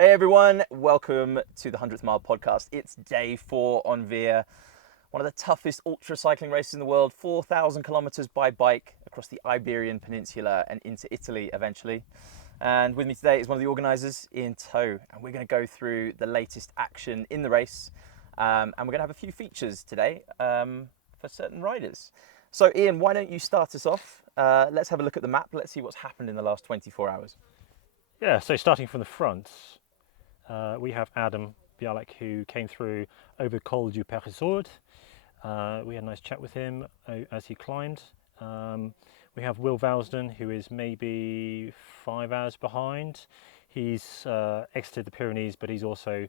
Hey everyone, welcome to the 100th Mile podcast. It's day 4 on Via, one of the toughest ultra cycling races in the world, 4,000 kilometers by bike across the Iberian Peninsula and into Italy eventually. And with me today is one of the organisers, Ian Toe, and we're going to go through the latest action in the race. And we're going to have a few features today for certain riders. So Ian, why don't you start us off? Let's have a look at the map. Let's see what's happened in the last 24 hours. Yeah, so starting from the front, we have Adam Bialek, who came through over Col du Portet. We had a nice chat with him as he climbed. We have Vousden, who is maybe 5 hours behind. He's exited the Pyrenees, but he's also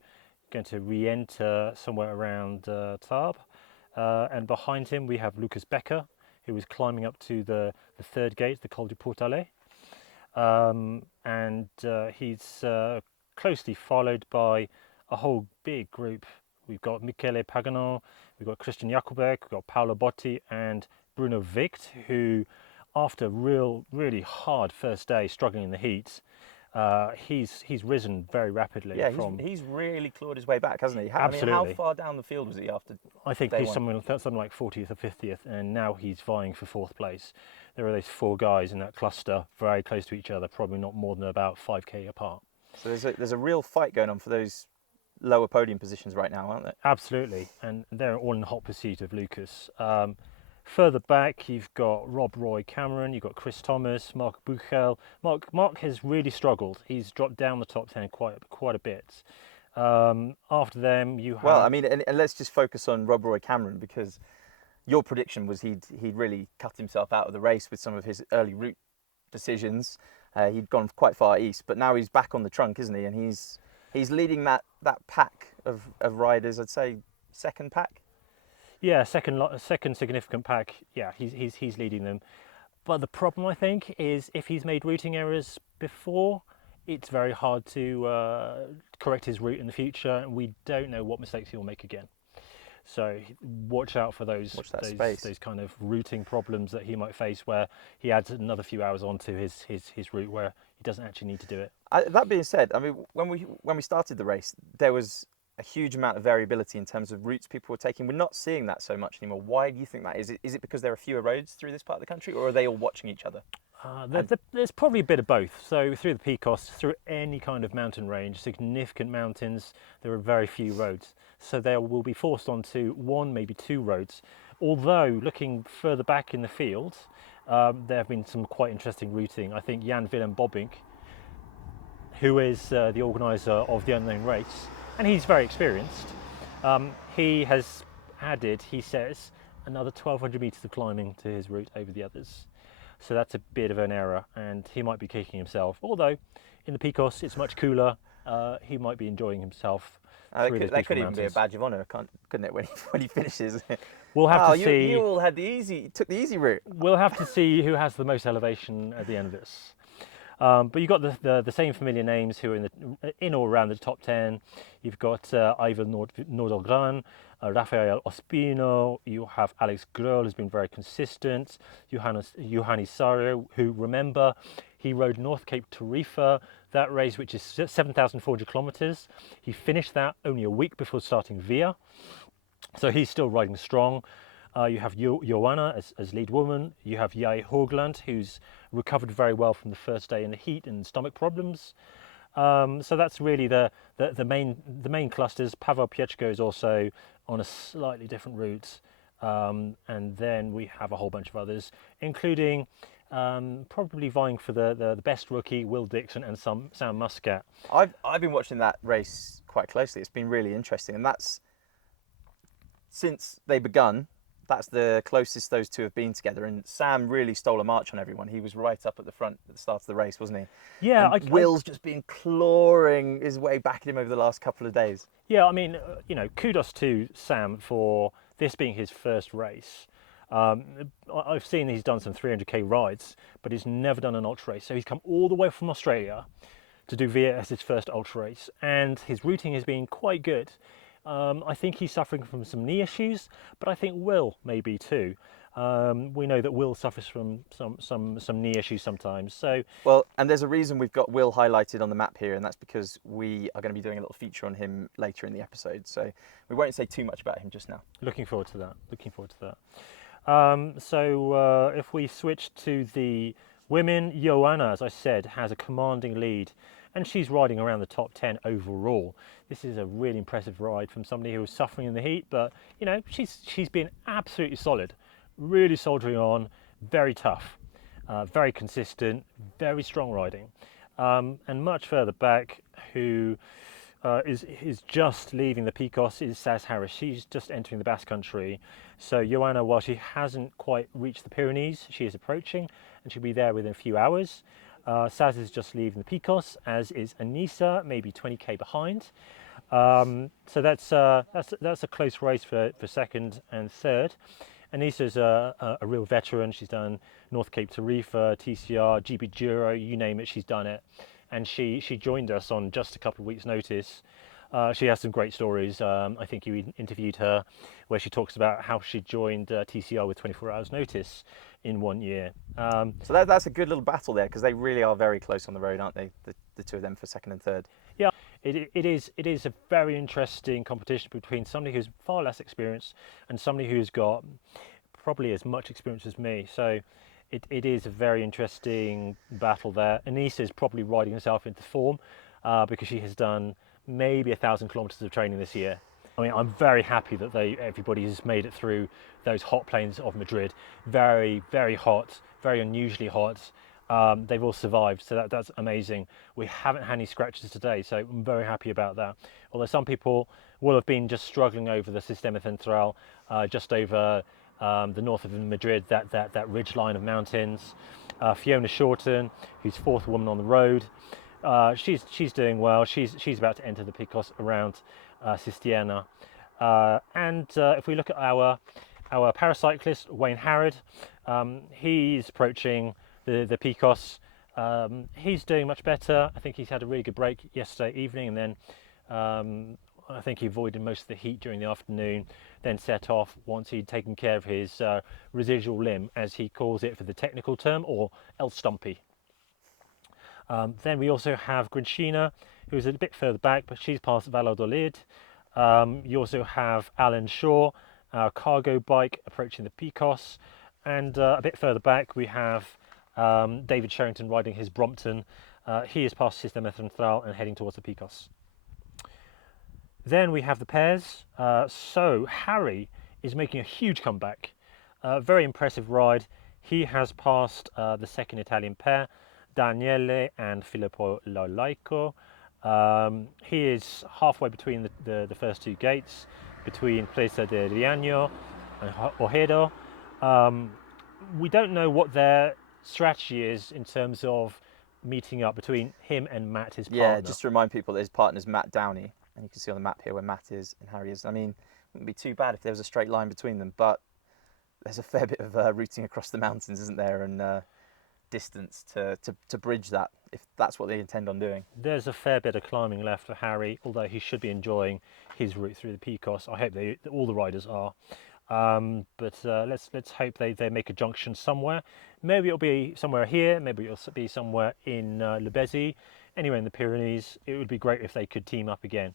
going to re-enter somewhere around Tarbes. And behind him we have Lucas Becker, who is climbing up to the third gate, the Col du Portet. He's closely followed by a whole big group. We've got Michele Pagano, we've got Krystian Jakubek, we've got Paolo Botti and Bruno Wicht, who after really hard first day struggling in the heat, he's risen very rapidly. Yeah, he's really clawed his way back, hasn't he? Absolutely. I mean, how far down the field was he after I think day he's one? something like 40th or 50th, and now he's vying for 4th place. There are those 4 guys in that cluster, very close to each other, probably not more than about 5k apart. So there's a real fight going on for those lower podium positions right now, aren't there? Absolutely, and they're all in hot pursuit of Lucas. Further back, you've got Rob Roy Cameron, you've got Chris Thomas, Mark Buchel. Mark has really struggled. He's dropped down the top 10 quite a bit. After them, you have... Well, I mean, and let's just focus on Rob Roy Cameron, because your prediction was he'd really cut himself out of the race with some of his early route decisions. He'd gone quite far east, but now he's back on the trunk, isn't he? And he's leading that pack of riders. I'd say second pack. Yeah, second significant pack. Yeah, he's leading them. But the problem, I think, is if he's made routing errors before, it's very hard to correct his route in the future, and we don't know what mistakes he'll make again. So watch out for those kind of routing problems that he might face, where he adds another few hours onto his route where he doesn't actually need to do it. That being said, I mean, when we started the race, there was a huge amount of variability in terms of routes people were taking. We're not seeing that so much anymore. Why do you think that is? Is it because there are fewer roads through this part of the country, or are they all watching each other? There's probably a bit of both. So through the Picos, through any kind of mountain range, significant mountains, there are very few roads. So they will be forced onto 1, maybe 2 roads. Although looking further back in the field, there have been some quite interesting routing. I think Jan Willem Bobbink, who is the organiser of the unknown race, and he's very experienced, he has added, he says, another 1,200 metres of climbing to his route over the others. So that's a bit of an error, and he might be kicking himself. Although in the Picos it's much cooler, he might be enjoying himself. That could even be a badge of honour, couldn't it, when he finishes? We'll have to see. You all took the easy route. We'll have to see who has the most elevation at the end of this. But you've got the same familiar names who are in or around the top 10. You've got Ivan Nordegren, Rafael Ospino. You have Alex Gröll, who's been very consistent. Johannes Sario, who, remember, he rode North Cape Tarifa, that race which is 7,400 kilometres. He finished that only a week before starting Via. So he's still riding strong. You have Joanna as lead woman. You have Jai Hoogland, who's recovered very well from the first day in the heat and stomach problems. So that's really the main clusters. Pavel Piechko is also on a slightly different route. And then we have a whole bunch of others, including probably vying for the best rookie, Will Dixon and Sam Muscat. I've been watching that race quite closely. It's been really interesting, and that's since they begun. That's the closest those two have been together, and Sam really stole a march on everyone. He was right up at the front at the start of the race, wasn't he? Yeah, Will's just been clawing his way back at him over the last couple of days. Yeah, I mean, kudos to Sam for this being his first race. I've seen he's done some 300k rides, but he's never done an ultra race. So he's come all the way from Australia to do Via as his first ultra race, and his routing has been quite good. I think he's suffering from some knee issues, but I think Will maybe too. We know that Will suffers from some knee issues sometimes. So Well, and there's a reason we've got Will highlighted on the map here, and that's because we are going to be doing a little feature on him later in the episode. So we won't say too much about him just now. looking forward to that. Looking forward to that. If we switch to the women, Joanna, as I said, has a commanding lead, and she's riding around the top 10 overall. This is a really impressive ride from somebody who was suffering in the heat, but you know, she's been absolutely solid, really soldiering on, very tough, very consistent, very strong riding. And much further back, who is just leaving the Picos, is Saz Harris. She's just entering the Basque Country. So Joanna, while she hasn't quite reached the Pyrenees, she is approaching, and she'll be there within a few hours. Saz is just leaving the Picos, as is Anisa, maybe 20k behind. So that's a close race for second and third. Anisa's a real veteran. She's done North Cape Tarifa, TCR, GB Giro, you name it, she's done it. And she joined us on just a couple of weeks' notice. She has some great stories. I think you interviewed her where she talks about how she joined TCR with 24 hours notice in 1 year. So that's a good little battle there, because they really are very close on the road, aren't they? The two of them for second and third. Yeah, it is a very interesting competition between somebody who's far less experienced and somebody who's got probably as much experience as me. So it is a very interesting battle there. Anisa is probably riding herself into form because she has done maybe 1,000 kilometers of training this year. I mean, I'm very happy that everybody has made it through those hot plains of Madrid. Very, very hot, very unusually hot. They've all survived, so that's amazing. We haven't had any scratches today, so I'm very happy about that. Although some people will have been just struggling over the Sistema Central, just over the north of Madrid, that ridge line of mountains. Fiona Shorten, who's fourth woman on the road, she's doing well. She's about to enter the Picos around Sistiana. If we look at our paracyclist Wayne Harrod, he's approaching the Picos. He's doing much better. I think he's had a really good break yesterday evening, and then I think he avoided most of the heat during the afternoon, then set off once he'd taken care of his residual limb, as he calls it for the technical term, or El Stumpy. Then we also have Grinchina, who's a bit further back, but she's past Valladolid. You also have Alan Shaw, our cargo bike, approaching the Picos. And a bit further back, we have David Sherrington riding his Brompton. He is past Sistema Central and heading towards the Picos. Then we have the pairs. So Harry is making a huge comeback. Very impressive ride. He has passed the second Italian pair, Daniele and Filippo Lolaico. He is halfway between the first two gates, between Presa de Riaño and Ojedo. We don't know what their strategy is in terms of meeting up between him and Matt, his partner. Yeah, just to remind people that his partner's Matt Downey, and you can see on the map here where Matt is and Harry is. I mean, it wouldn't be too bad if there was a straight line between them, but there's a fair bit of routing across the mountains, isn't there, and distance to bridge that, if that's what they intend on doing. There's a fair bit of climbing left for Harry, although he should be enjoying his route through the Picos. I hope all the riders are. But let's hope they make a junction somewhere. Maybe it'll be somewhere here, maybe it'll be somewhere in Le Béziers, anywhere in the Pyrenees. It would be great if they could team up again,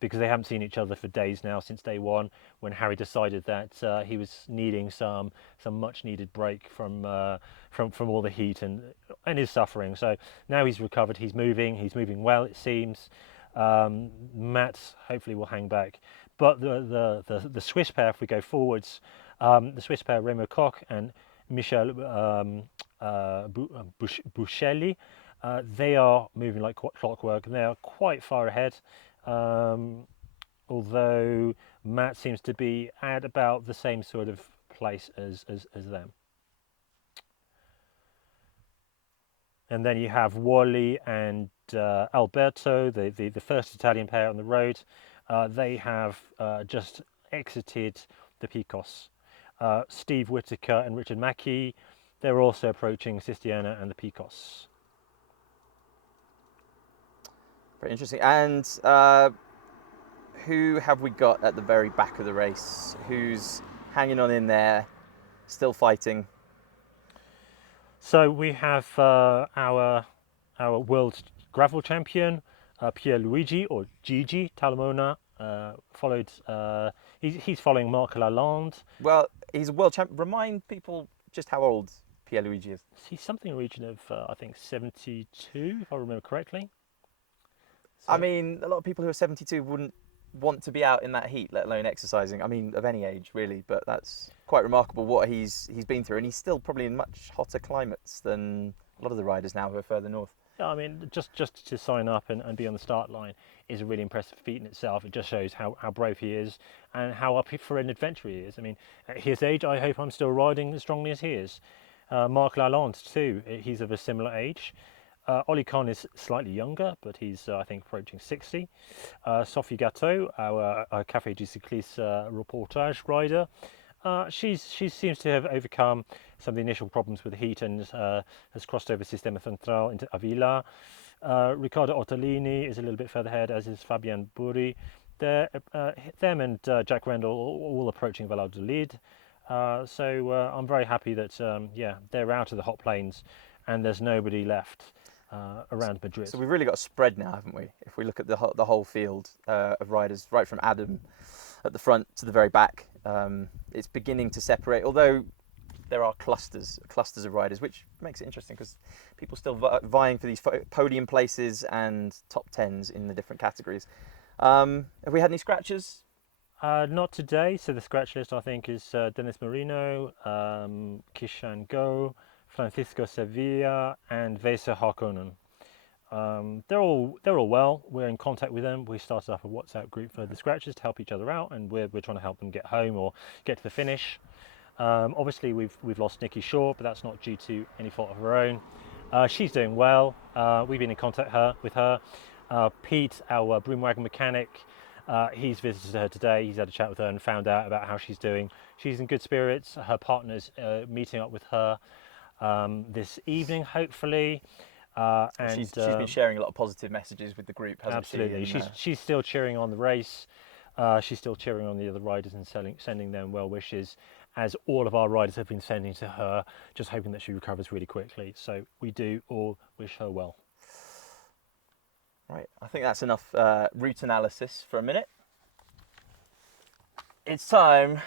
because they haven't seen each other for days now, since day one, when Harry decided that he was needing some much needed break from all the heat and his suffering. So now he's recovered, he's moving well, it seems. Matt hopefully will hang back. But the Swiss pair, if we go forwards, the Swiss pair Remo Koch and Michele Buscelli, they are moving like clockwork, and they are quite far ahead. Although Matt seems to be at about the same sort of place as them. And then you have Wally and Alberto, the first Italian pair on the road. They have just exited the Picos. Steve Whittaker and Richard Mackey, they're also approaching Sistiana and the Picos. Very interesting. And who have we got at the very back of the race? Who's hanging on in there? still fighting. So we have our world gravel champion, Pierluigi or Gigi Talamona, followed. He's following Marc Lalande. Well, he's a world champion. Remind people just how old Pierluigi is. He's something in the region of I think 72, if I remember correctly. So, I mean, a lot of people who are 72 wouldn't want to be out in that heat, let alone exercising. I mean, of any age really, but that's quite remarkable what he's been through, and he's still probably in much hotter climates than a lot of the riders now who are further north. Yeah, I mean, just to sign up and be on the start line is a really impressive feat in itself. It just shows how brave he is and how up for an adventure he is. I mean, at his age, I hope I'm still riding as strongly as he is. Marc Lalande too, he's of a similar age. Oli Kahn is slightly younger, but he's, I think, approaching 60. Sophie Gatteau, our Café du Cycliste reportage rider, she seems to have overcome some of the initial problems with the heat and has crossed over Sistema Central into Avila. Riccardo Ottolini is a little bit further ahead, as is Fabian Burri. Them and Jack Rendell all approaching Valladolid. So I'm very happy that they're out of the hot plains and there's nobody left around Madrid. So we've really got a spread now, haven't we? If we look at the whole field of riders, right from Adam at the front to the very back, it's beginning to separate. Although there are clusters of riders, which makes it interesting because people still vying for these podium places and top tens in the different categories. Have we had any scratches? Not today. So the scratch list, I think, is Dennis Marino, Kishan Go, Francisco Sevilla, and Vesa Harkonnen. They're all well. We're in contact with them. We started up a WhatsApp group for the scratches to help each other out, and we're trying to help them get home or get to the finish. Obviously, we've lost Nikki Short, but that's not due to any fault of her own. She's doing well. We've been in contact with her. Pete, our broom wagon mechanic, he's visited her today. He's had a chat with her and found out about how she's doing. She's in good spirits. Her partner's meeting up with her this evening, hopefully. And she's been sharing a lot of positive messages with the group, hasn't absolutely. she? She's still cheering on the race. She's still cheering on the other riders and sending them well wishes, as all of our riders have been sending to her, just hoping that she recovers really quickly. So we do all wish her well. Right, I think that's enough route analysis for a minute. It's time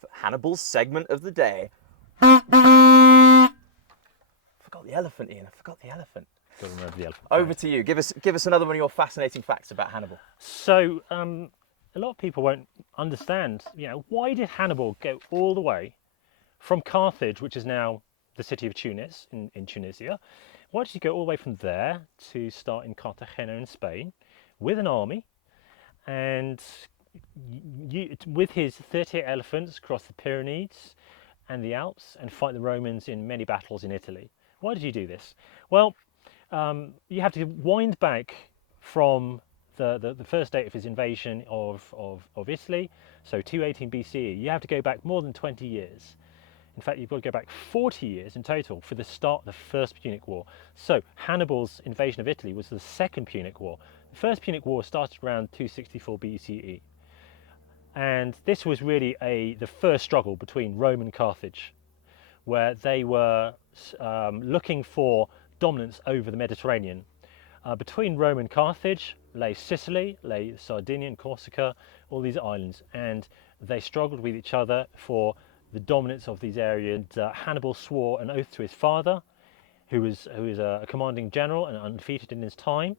for Hannibal's segment of the day. I forgot the elephant, Ian. I forgot the elephant. Got to remember the elephant. Over to you. Give us another one of your fascinating facts about Hannibal. So a lot of people won't understand. Why did Hannibal go all the way from Carthage, which is now the city of Tunis in Tunisia? Why did he go all the way from there to start in Cartagena in Spain with an army and with his 38 elephants cross the Pyrenees and the Alps and fight the Romans in many battles in Italy? Why did he do this? Well, you have to wind back from the first date of his invasion of Italy, so 218 BCE. You have to go back more than 20 years. In fact, you've got to go back 40 years in total for the start of the First Punic War. So Hannibal's invasion of Italy was the Second Punic War. The First Punic War started around 264 BCE. And this was really the first struggle between Rome and Carthage, where they were looking for dominance over the Mediterranean. Between Rome and Carthage lay Sicily, lay Sardinia and Corsica, all these islands, and they struggled with each other for the dominance of these areas. Hannibal swore an oath to his father, who was a commanding general and undefeated in his time,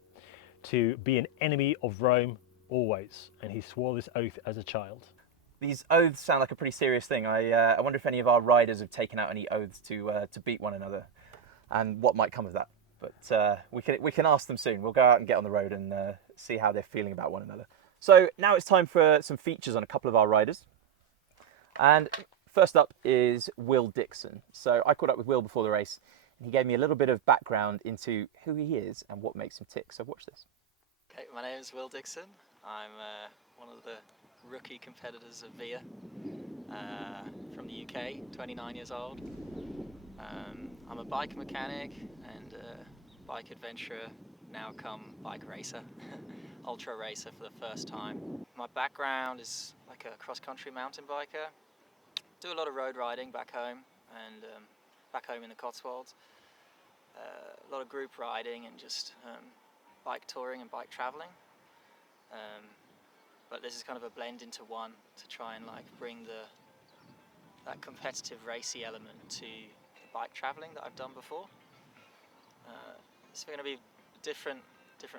to be an enemy of Rome always, and he swore this oath as a child. These oaths sound like a pretty serious thing. I wonder if any of our riders have taken out any oaths to beat one another, and what might come of that. But we can ask them soon. We'll go out and get on the road and see how they're feeling about one another. So now it's time for some features on a couple of our riders. And first up is Will Dixon. So I caught up with Will before the race, and he gave me a little bit of background into who he is and what makes him tick. So watch this. Okay, my name is Will Dixon. I'm one of the rookie competitors of VIA from the UK, 29 years old. I'm a bike mechanic and bike adventurer, now come bike racer, ultra racer for the first time. My background is like a cross-country mountain biker. do a lot of road riding back home, and back home in the Cotswolds. A lot of group riding and just bike touring and bike travelling. But this is kind of a blend into one to try and like bring that competitive racy element to the bike travelling that I've done before. It's going to be different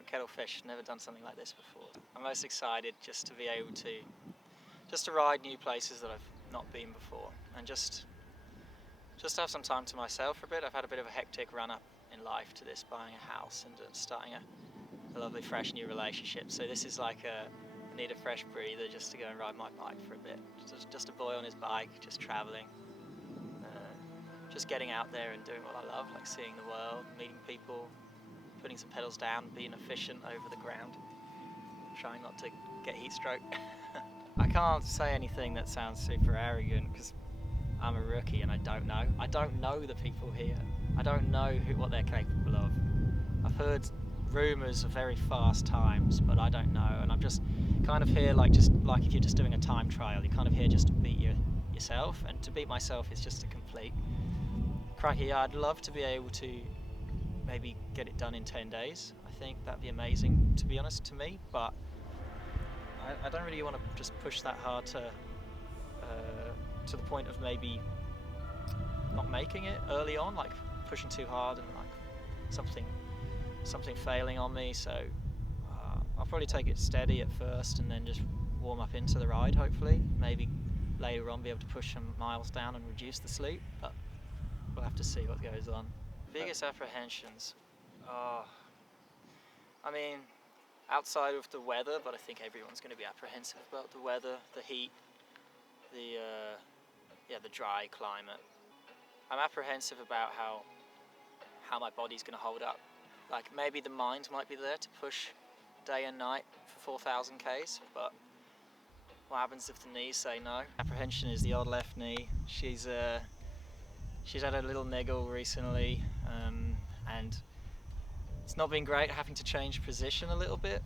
kettle fish. Never done something like this before. I'm most excited just to be able to ride new places that I've not been before, and just have some time to myself for a bit. I've had a bit of a hectic run up in life to this, buying a house and starting a lovely fresh new relationship. So this is like I need a fresh breather just to go and ride my bike for a bit. Just a boy on his bike, just travelling, just getting out there and doing what I love, like seeing the world, meeting people, putting some pedals down, being efficient over the ground, trying not to get heat stroke. I can't say anything that sounds super arrogant because I'm a rookie and I don't know. I don't know the people here. I don't know what they're capable of. I've heard rumours of very fast times, but I don't know. And I'm just kind of here like if you're just doing a time trial, you're kind of here just to beat yourself. And to beat myself is just to complete. Crikey, yeah, I'd love to be able to maybe get it done in 10 days. I think that'd be amazing, to be honest, to me. But I don't really want to just push that hard to the point of maybe not making it early on, like pushing too hard and like something failing on me. So I'll probably take it steady at first and then just warm up into the ride, hopefully. Maybe later on be able to push some miles down and reduce the sleep, but we'll have to see what goes on. Biggest apprehensions? I mean, outside of the weather, but I think everyone's going to be apprehensive about the weather, the heat, the dry climate. I'm apprehensive about how my body's going to hold up. Like maybe the mind might be there to push day and night for 4,000 Ks, but what happens if the knees say no? Apprehension is the odd left knee. She's had a little niggle recently, and it's not been great having to change position a little bit,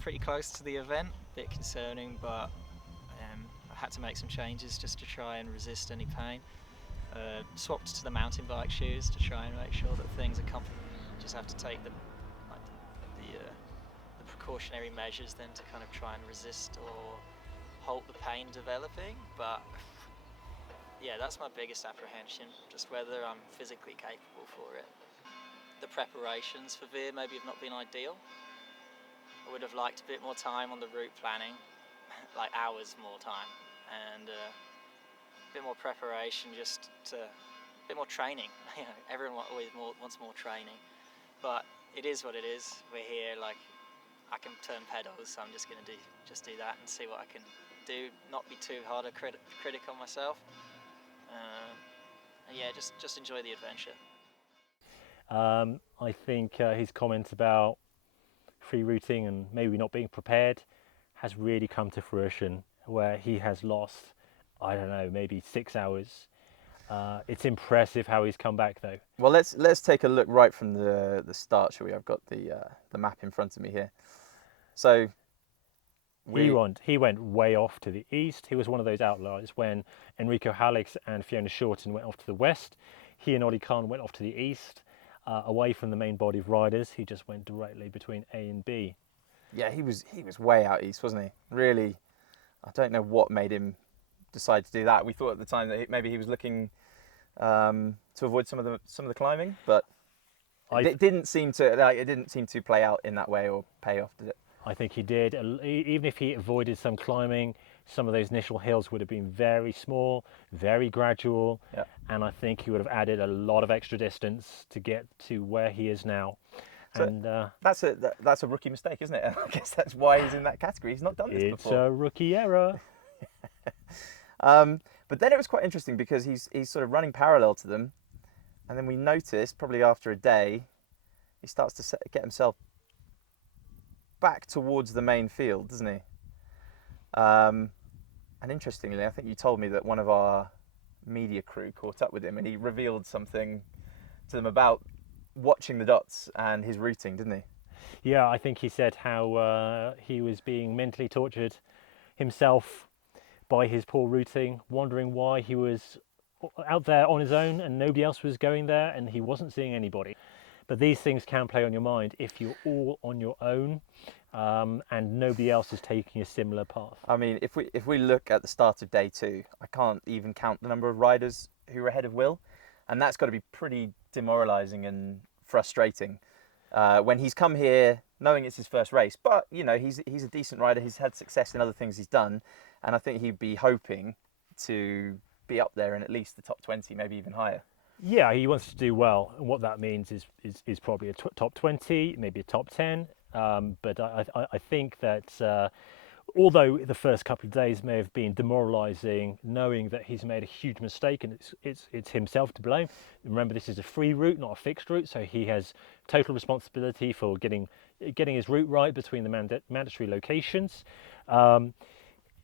pretty close to the event, a bit concerning, but I had to make some changes just to try and resist any pain. Swapped to the mountain bike shoes to try and make sure that things are comfortable. Just have to take the precautionary measures then to kind of try and resist or halt the pain developing. But yeah, that's my biggest apprehension, just whether I'm physically capable for it. The preparations for Veer maybe have not been ideal. I would have liked a bit more time on the route planning, like hours more time, and a bit more preparation, a bit more training. You know, everyone always wants more training, but it is what it is. We're here, like I can turn pedals, so I'm just going to do that and see what I can do. Not be too hard a critic on myself. And yeah, just enjoy the adventure. I think his comments about free routing and maybe not being prepared has really come to fruition, where he has lost, I don't know, maybe 6 hours. It's impressive how he's come back though. Well, let's take a look right from the start, shall we? I've got the map in front of me here. So he went way off to the east. He was one of those outliers when Enrico Hallex and Fiona Shorten went off to the west. He and Ollie Kahn went off to the east, away from the main body of riders. He just went directly between A and B. Yeah, he was way out east, wasn't he? Really, I don't know what made him decide to do that. We thought at the time that maybe he was looking to avoid some of the climbing, but it didn't seem to play out in that way or pay off, did it? I think he did. Even if he avoided some climbing, some of those initial hills would have been very small, very gradual, yeah. And I think he would have added a lot of extra distance to get to where he is now. So and that's a rookie mistake, isn't it? I guess that's why he's in that category. He's not done this before. It's a rookie error. But then it was quite interesting because he's sort of running parallel to them, and then we noticed probably after a day he starts to get himself back towards the main field, doesn't he? And interestingly, I think you told me that one of our media crew caught up with him and he revealed something to them about watching the dots and his routing, didn't he? Yeah, I think he said how he was being mentally tortured himself by his poor routing, wondering why he was out there on his own and nobody else was going there and he wasn't seeing anybody. But these things can play on your mind if you're all on your own and nobody else is taking a similar path. I mean, if we look at the start of day 2, I can't even count the number of riders who are ahead of Will, and that's got to be pretty demoralising and frustrating when he's come here knowing it's his first race. But you know, he's a decent rider. He's had success in other things he's done, and I think he'd be hoping to be up there in at least the top 20, maybe even higher. Yeah, he wants to do well, and what that means is probably a top 20, maybe a top 10. But I think that although the first couple of days may have been demoralising, knowing that he's made a huge mistake and it's himself to blame. Remember, this is a free route, not a fixed route, so he has total responsibility for getting his route right between the mandatory locations.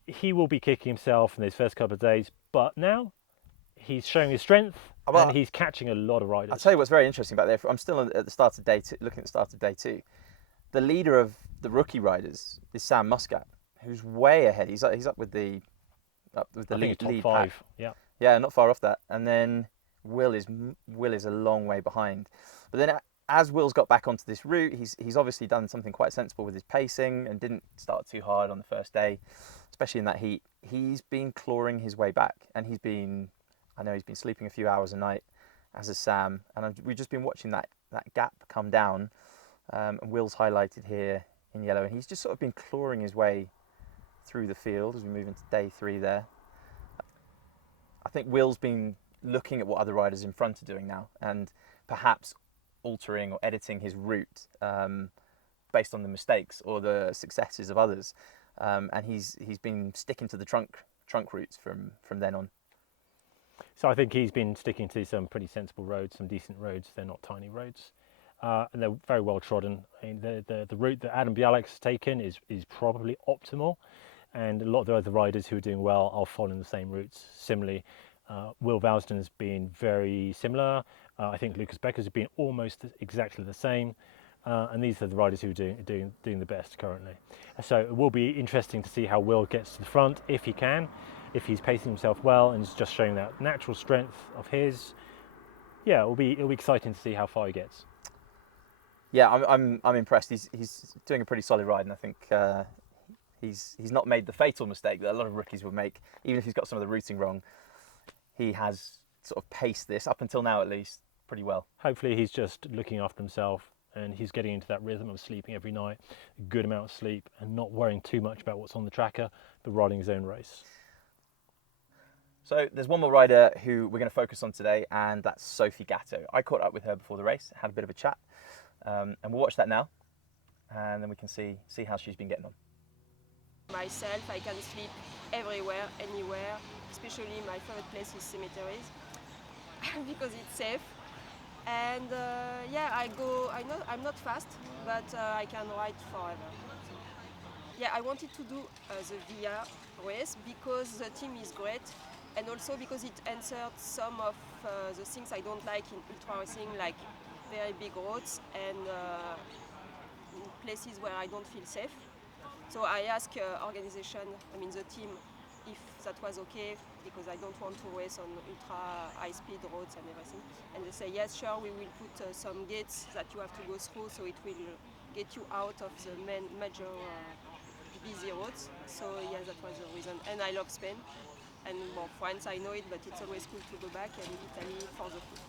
He will be kicking himself in those first couple of days, but now he's showing his strength and he's catching a lot of riders. I'll tell you what's very interesting about there. I'm still at the start of day 2, looking at the start of day 2. The leader of the rookie riders is Sam Muscat, who's way ahead. He's up with the lead top 5. pack. Yeah, not far off that. And then Will is a long way behind. But then as Will's got back onto this route, he's obviously done something quite sensible with his pacing and didn't start too hard on the first day, especially in that heat. He's been clawing his way back, and I know he's been sleeping a few hours a night, as has Sam, and we've just been watching that gap come down. And Will's highlighted here in yellow, and he's just sort of been clawing his way through the field as we move into day 3 there. I think Will's been looking at what other riders in front are doing now and perhaps altering or editing his route based on the mistakes or the successes of others, and he's been sticking to the trunk routes from then on. So I think he's been sticking to some pretty sensible roads, some decent roads. They're not tiny roads. And they're very well trodden. I mean, the route that Adam Bialek's taken is probably optimal, and a lot of the other riders who are doing well are following the same routes. Similarly, Will Vousden has been very similar. I think Lucas Becker's been almost exactly the same, and these are the riders who are doing the best currently. So it will be interesting to see how Will gets to the front if he can, if he's pacing himself well and is just showing that natural strength of his. Yeah, it'll be exciting to see how far he gets. Yeah, I'm impressed. He's doing a pretty solid ride, and I think he's not made the fatal mistake that a lot of rookies would make. Even if he's got some of the routing wrong, he has sort of paced this up until now, at least, pretty well. Hopefully, he's just looking after himself and he's getting into that rhythm of sleeping every night, a good amount of sleep, and not worrying too much about what's on the tracker, but riding his own race. So there's one more rider who we're going to focus on today, and that's Sophie Gatto. I caught up with her before the race, had a bit of a chat. And we'll watch that now, and then we can see how she's been getting on. Myself, I can sleep everywhere, anywhere, especially my favorite place is cemeteries because it's safe. And I know I'm not fast, but I can ride forever. Yeah, I wanted to do the VIA race because the team is great, and also because it answered some of the things I don't like in ultra racing, like very big roads and places where I don't feel safe. So I asked the team, if that was okay, because I don't want to race on ultra high-speed roads and everything. And they say, yes, sure, we will put some gates that you have to go through, so it will get you out of the major busy roads. So yeah, that was the reason. And I love Spain. And France, I know it, but it's always cool to go back, and Italy for the food.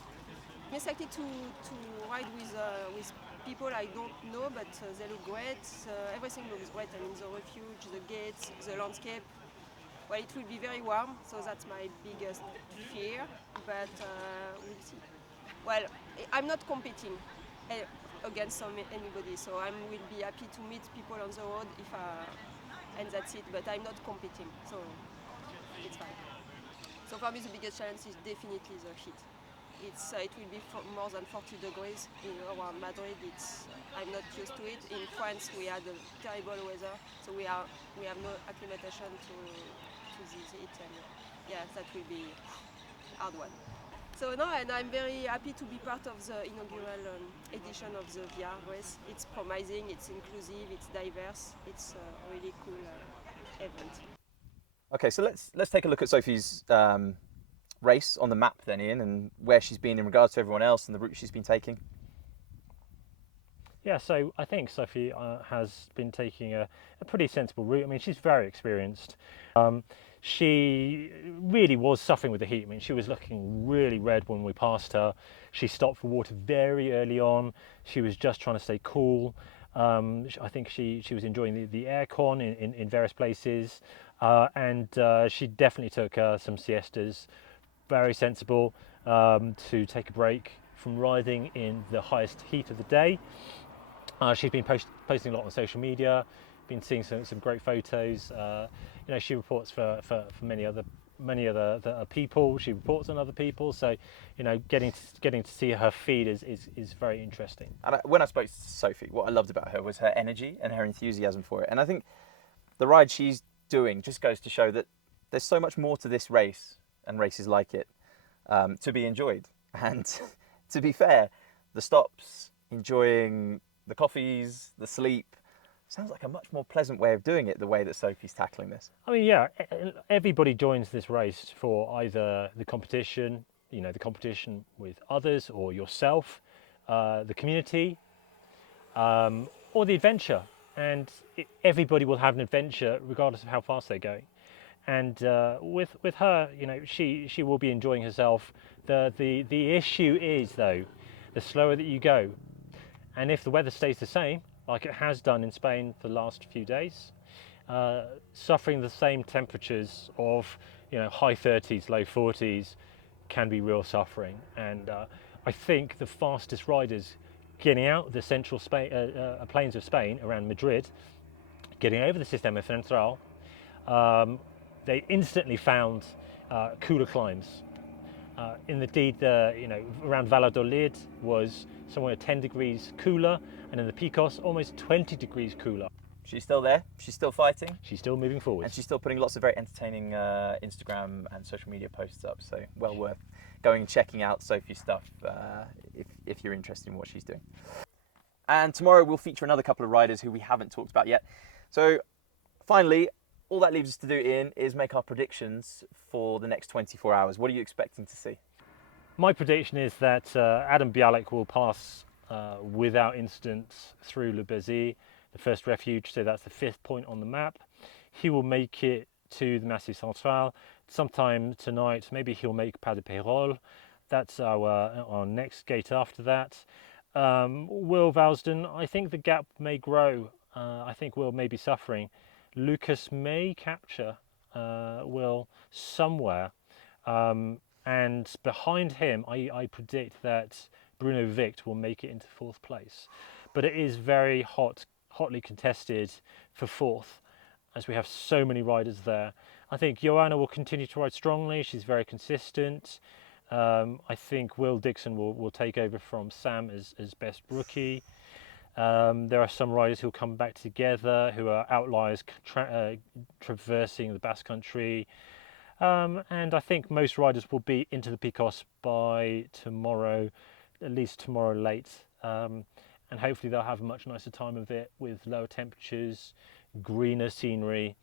I'm excited to ride with people I don't know, but they look great. Everything looks great. I mean, the refuge, the gates, the landscape. Well, it will be very warm, so that's my biggest fear, but we'll see. Well, I'm not competing against anybody, so I will be happy to meet people on the road and that's it, but I'm not competing, so it's fine. So for me, the biggest challenge is definitely the heat. It will be more than 40 degrees around Madrid. I'm not used to it. In France, we had a terrible weather, so we have no acclimatation to this heat, and that will be a hard one. So and I'm very happy to be part of the inaugural edition of the VIA race. It's promising, it's inclusive, it's diverse. It's a really cool event. Okay, so let's take a look at Sophie's race on the map then, Ian, and where she's been in regards to everyone else and the route she's been taking. Yeah, so I think Sophie has been taking a pretty sensible route. I mean, she's very experienced. She really was suffering with the heat. I mean, she was looking really red when we passed her. She stopped for water very early on. She was just trying to stay cool. I think she was enjoying the aircon in various places, and she definitely took some siestas. Very sensible to take a break from riding in the highest heat of the day. She's been posting a lot on social media, been seeing some great photos. You know, she reports for many other people. She reports on other people. So, you know, getting to see her feed is very interesting. And when I spoke to Sophie, what I loved about her was her energy and her enthusiasm for it. And I think the ride she's doing just goes to show that there's so much more to this race and races like it to be enjoyed. And to be fair, the stops, enjoying the coffees, the sleep, sounds like a much more pleasant way of doing it, the way that Sophie's tackling this. I mean, yeah, everybody joins this race for either the competition, you know, the competition with others or yourself, the community, or the adventure. And everybody will have an adventure regardless of how fast they're going. And with her, you know, she will be enjoying herself. The issue is, though, the slower that you go, and if the weather stays the same, like it has done in Spain for the last few days, suffering the same temperatures of, you know, high 30s, low 40s can be real suffering. And I think the fastest riders getting out the central plains of Spain around Madrid, getting over the Sistema Central, they instantly found cooler climbs. Indeed, you know, around Valladolid was somewhere 10 degrees cooler, and in the Picos almost 20 degrees cooler. She's still there, she's still fighting. She's still moving forward. And she's still putting lots of very entertaining Instagram and social media posts up, so well worth going and checking out Sophie's stuff if you're interested in what she's doing. And tomorrow we'll feature another couple of riders who we haven't talked about yet. So finally, all that leaves us to do, Ian, is make our predictions for the next 24 hours. What are you expecting to see? My prediction is that Adam Bialek will pass without incident through Le Béziers, the first refuge, so that's the 5th point on the map. He will make it to the Massif Central sometime tonight. Maybe he'll make Pas de Pérol. That's our next gate after that. Will Vousden, I think the gap may grow. I think Will may be suffering. Lucas may capture Will somewhere, and behind him I predict that Bruno Wicht will make it into 4th place, but it is very hotly contested for 4th, as we have so many riders there. I think Joanna will continue to ride strongly. She's very consistent. I think Will Dixon will take over from Sam as best rookie. There are some riders who will come back together, who are outliers traversing the Basque Country. And I think most riders will be into the Picos by tomorrow, at least tomorrow late. And hopefully they'll have a much nicer time of it with lower temperatures, greener scenery,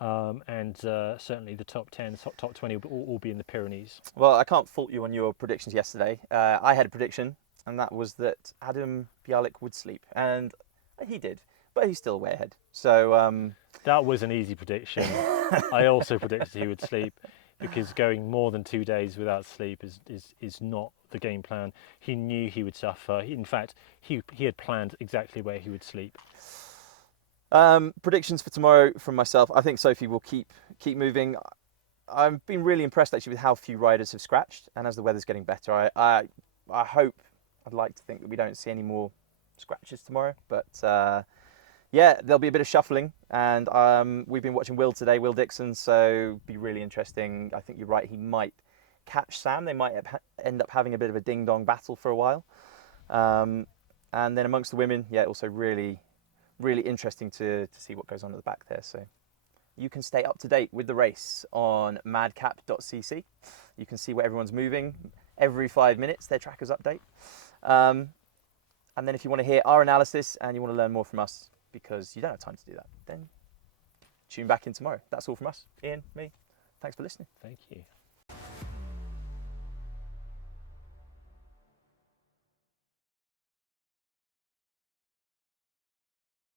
and certainly the top 10, top 20 will all be in the Pyrenees. Well, I can't fault you on your predictions yesterday. I had a prediction, and that was that Adam Bialek would sleep, and he did, but he's still way ahead. So that was an easy prediction. I also predicted he would sleep, because going more than 2 days without sleep is not the game plan. He knew he would suffer. In fact, he had planned exactly where he would sleep. Predictions for tomorrow from myself. I think Sophie will keep moving. I've been really impressed actually with how few riders have scratched, and as the weather's getting better, I hope, I'd like to think that we don't see any more scratches tomorrow, but yeah, there'll be a bit of shuffling, and we've been watching Will today, Will Dixon, so be really interesting. I think you're right, he might catch Sam. They might end up having a bit of a ding-dong battle for a while. And then amongst the women, yeah, also really interesting to see what goes on at the back there. So you can stay up to date with the race on madcap.cc. You can see where everyone's moving every 5 minutes, their trackers update. And then if you want to hear our analysis and you want to learn more from us, because you don't have time to do that, then tune back in tomorrow. That's all from us. Ian, me, thanks for listening. Thank you.